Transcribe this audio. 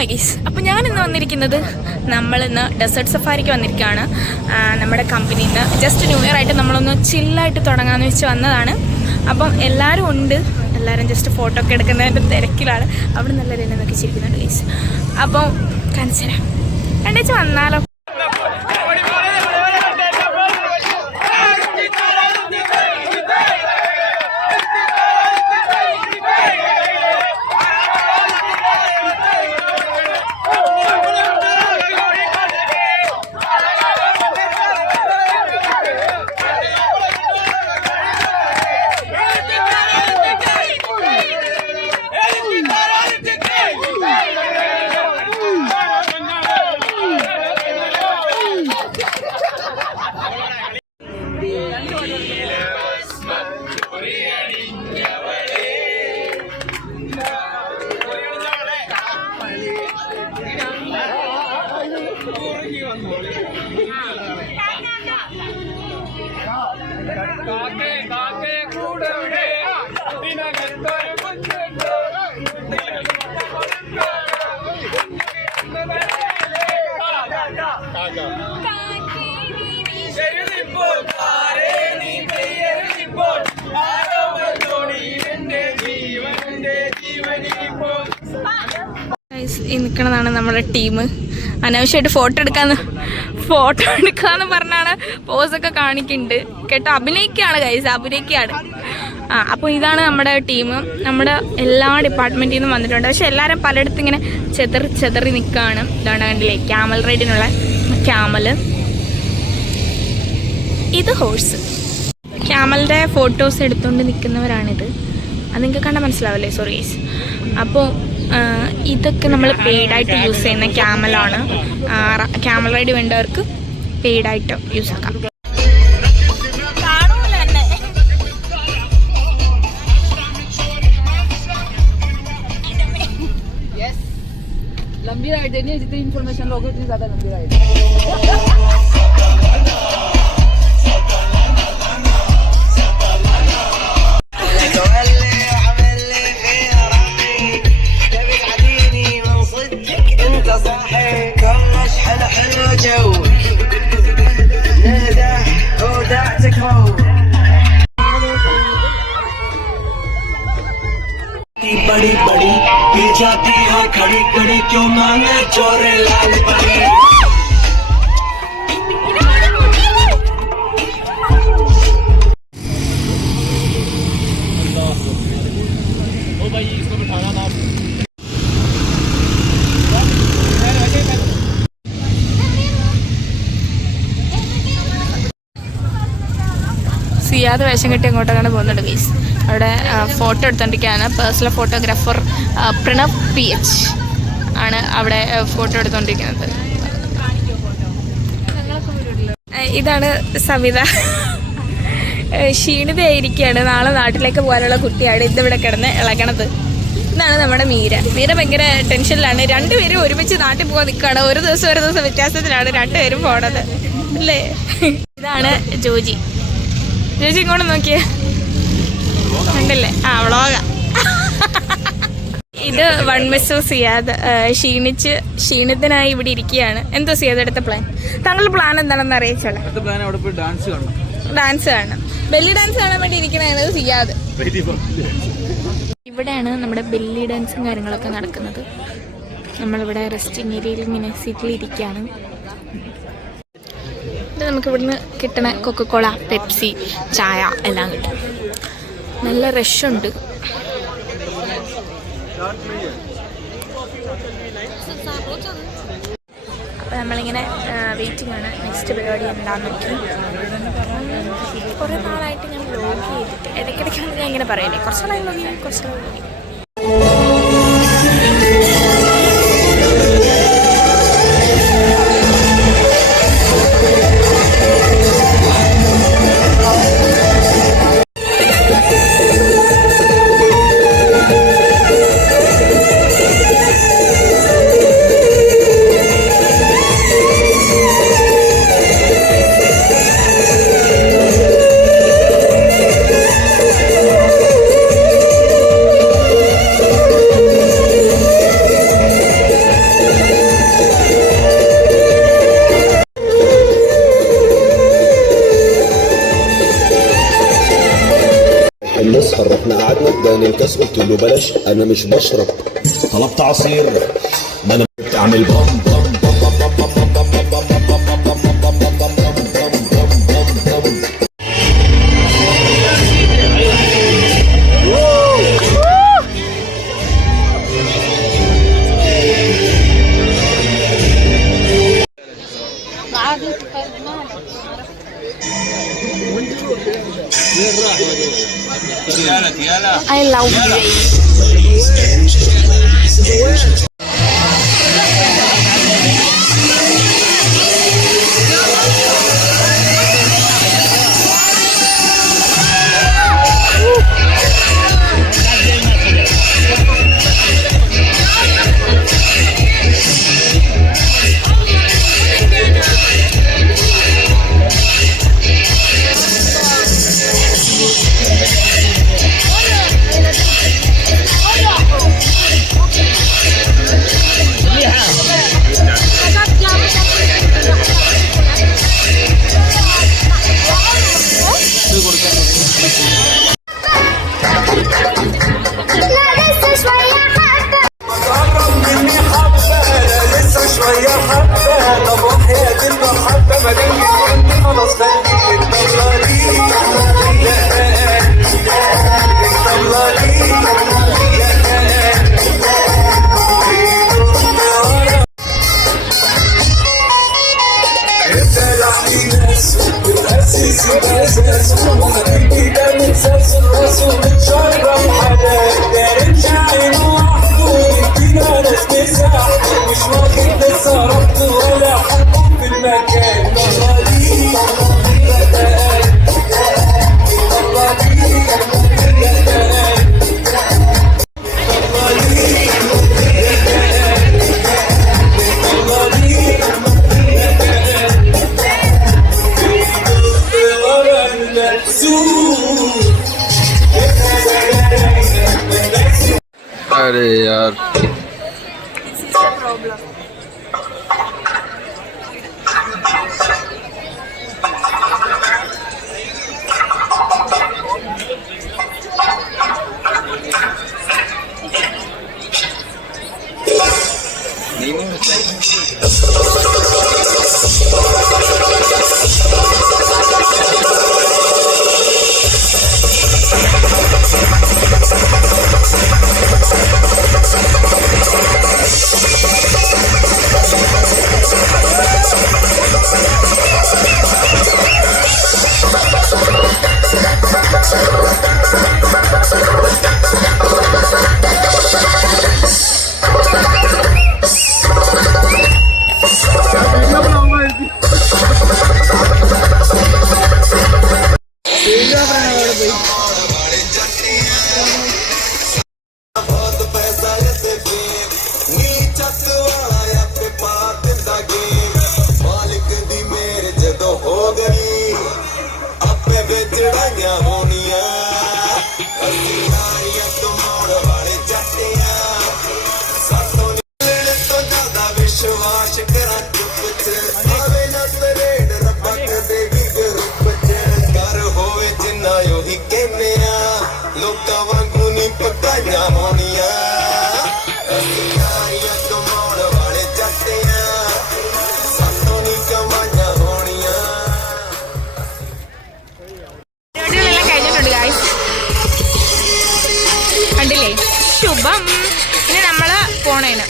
My guys, അപ്പോൾ ഞാനിന്ന് വന്നിരിക്കുന്നത് നമ്മളിന്ന് ഡെസേർട്ട് സഫാരിക്ക് വന്നിരിക്കുകയാണ്. നമ്മുടെ കമ്പനിയിൽ നിന്ന് ജസ്റ്റ് ന്യൂ ഇയർ ആയിട്ട് നമ്മളൊന്ന് ചില്ലായിട്ട് തുടങ്ങാമെന്ന് വെച്ച് വന്നതാണ്. അപ്പം എല്ലാവരും ഉണ്ട്, എല്ലാവരും ജസ്റ്റ് ഫോട്ടോ ഒക്കെ എടുക്കുന്നതിൻ്റെ തിരക്കിലാണ്. അവിടെ നല്ല എന്നെ നോക്കി ചിരിക്കുന്നുണ്ട് ഗൈസ്. അപ്പം കാണിച്ചു തരാം, കണ്ടേച്ച് വന്നാലോ. ഈ നിൽക്കണതാണ് നമ്മുടെ ടീം. അനാവശ്യമായിട്ട് ഫോട്ടോ എടുക്കാന്ന് പറഞ്ഞാണ് പോസൊക്കെ കാണിക്കുന്നുണ്ട് കേട്ടോ. അഭിനയിക്കുകയാണ് ഗൈസ്, അഭിനയിക്കുകയാണ്. അപ്പോൾ ഇതാണ് നമ്മുടെ ടീം. നമ്മുടെ എല്ലാ ഡിപ്പാർട്ട്മെൻറ്റിൽ നിന്നും വന്നിട്ടുണ്ട്. പക്ഷെ എല്ലാവരും പലയിടത്തും ഇങ്ങനെ ചെതറി നിൽക്കുകയാണ്. ഇതാണ് കണ്ടില്ലേ, ക്യാമൽ റൈഡിനുള്ള ക്യാമല്, ഇത് ഹോഴ്സ്. ക്യാമലിൻ്റെ ഫോട്ടോസ് എടുത്തുകൊണ്ട് നിൽക്കുന്നവരാണിത്. അത് നിങ്ങൾക്ക് കണ്ടാൽ മനസ്സിലാവല്ലേ, സോറി ഗൈസ്. അപ്പോൾ ഇതൊക്കെ നമ്മൾ പെയ്ഡായിട്ട് യൂസ് ചെയ്യുന്ന ക്യാമലാണ്. ക്യാമൽ റൈഡ് വേണ്ടവർക്ക് പെയ്ഡായിട്ട് യൂസ് ആക്കാം. लंबी राइड देनी है, जितनी इन्फॉर्मेशन लोगे उतनी ज़्यादा लंबी राइड. बड़ी बड़ी पी जाती है खड़ी खड़ी, क्यों मांगे चोरे लाल बड़ी. സിയാദ് വേഷം കെട്ടി അങ്ങോട്ടങ്ങനെ പോകുന്നുണ്ട് ഗൈസ്. അവിടെ ഫോട്ടോ എടുത്തോണ്ടിരിക്കുകയാണ്. പേഴ്സണൽ ഫോട്ടോഗ്രാഫർ പ്രണവ് PH ആണ് അവിടെ ഫോട്ടോ എടുത്തോണ്ടിരിക്കുന്നത്. ഇതാണ് സവിത. ക്ഷീണിതയായിരിക്കുകയാണ്. നാളെ നാട്ടിലേക്ക് പോകാനുള്ള കുട്ടിയാണ് ഇന്നിവിടെ കിടന്ന് ഇളകണത്. ഇതാണ് നമ്മുടെ മീര. ഭയങ്കര ടെൻഷനിലാണ്. രണ്ടുപേരും ഒരുമിച്ച് നാട്ടിൽ പോകാൻ നിൽക്കുകയാണ്. ഒരു ദിവസം വ്യത്യാസത്തിലാണ് രണ്ടുപേരും പോണത് അല്ലേ. ഇതാണ് ജോജി. ചേച്ചി ഇങ്ങോട്ട് നോക്കിയേ, കണ്ടില്ലേ? വ്ളോഗ. ഇത് വൺ മിസ് സിയാദ്. ക്ഷീണിതനായി ഇവിടെ ഇരിക്കുകയാണ്. എന്തോ സിയാദ് അടുത്ത പ്ലാൻ? താങ്കളുടെ പ്ലാൻ എന്താണെന്ന് അറിയിച്ചോളെ. ഡാൻസ് കാണണം. ബെല്ലി ഡാൻസ് കാണാൻ വേണ്ടി ഇരിക്കണതാണ് സിയാദ്. ഇവിടെയാണ് നമ്മുടെ ബെല്ലി ഡാൻസും കാര്യങ്ങളൊക്കെ നടക്കുന്നത്. നമ്മളിവിടെ റെസ്റ്റിംഗ് ഏരിയയിൽ ഇങ്ങനെ സീറ്റിലിരിക്കുകയാണ്. നമുക്ക് ഇവിടുന്ന് കിട്ടണ കൊക്കക്കോള, പെപ്സി, ചായ എല്ലാം കിട്ടും. നല്ല റഷുണ്ട്. അപ്പോൾ നമ്മളിങ്ങനെ വെയിറ്റിംഗ് ആണ്. നെക്സ്റ്റ് പരിപാടി എന്താണെന്ന് നോക്കി. കുറേ നാളായിട്ട് ഞാൻ വ്ലോഗ് ചെയ്തിട്ട് ഇടയ്ക്കിടയ്ക്ക് ഞാൻ ഇങ്ങനെ പറയല്ലേ, കുറച്ച് നാളായി നോക്കി. الناس قلت له بلاش انا مش بشرب. طلبت عصير ما انا اعمل بام بام I love you. अरे यार This is the problem. കണ്ടില്ലേ ശുഭം. ഇനി നമ്മള് പോണേന്